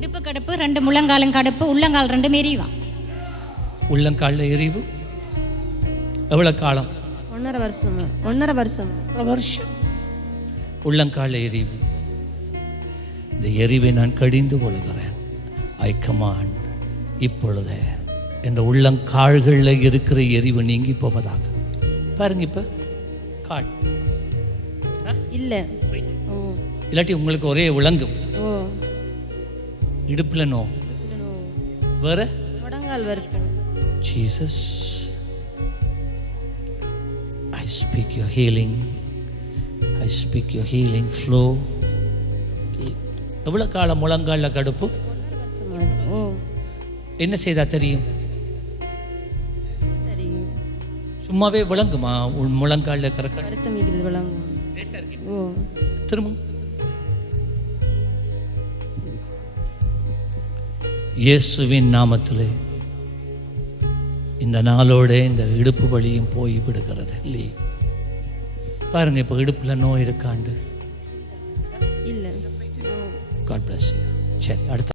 கடுப்பு ரெண்டு முழங்காலும் கடுப்பு உள்ளங்கால் ரெண்டு எரிவான் உள்ளங்காலில் எரிவு? எவ்வளோ காலம்? ஒன்றரை வருஷம். ஒன்றரை வருஷம். வருஷம். உள்ளங்காலில் எரிவு. இந்த எரிவை நான் கடிந்து கொள்கிறேன். ஐ கமான் இப்பொழுது இந்த உள்ளங்கால்களில் இருக்கிற எரிவு நீங்கி போவதாக. பாருங்க இப்போ கால். இல்லை. ஓ இல்லாட்டி உங்களுக்கு ஒரே விளங்கும் ஓ. இடுப்பில் நோ. வேற? முடங்கால் வருத்தம் Jesus, I speak your healing. I speak your healing flow. எவ்வளோ காலம் முழங்காலில் கடுப்பு? என்ன செய்தா தெரியும்? சரி. சும்மாவே விளங்குமா? உன் முழங்காலில் ஓ. திரும்ப இயேசுவின் நாமத்திலே இந்த நாளோட இந்த இடுப்பு வலியும் போய் விடுகிறது. இல்லையே? பாருங்க இப்போ இடுப்பில் நோய் இருக்காண்டு. இல்லை. ஓ காட் பிளஸ் சரி அடுத்த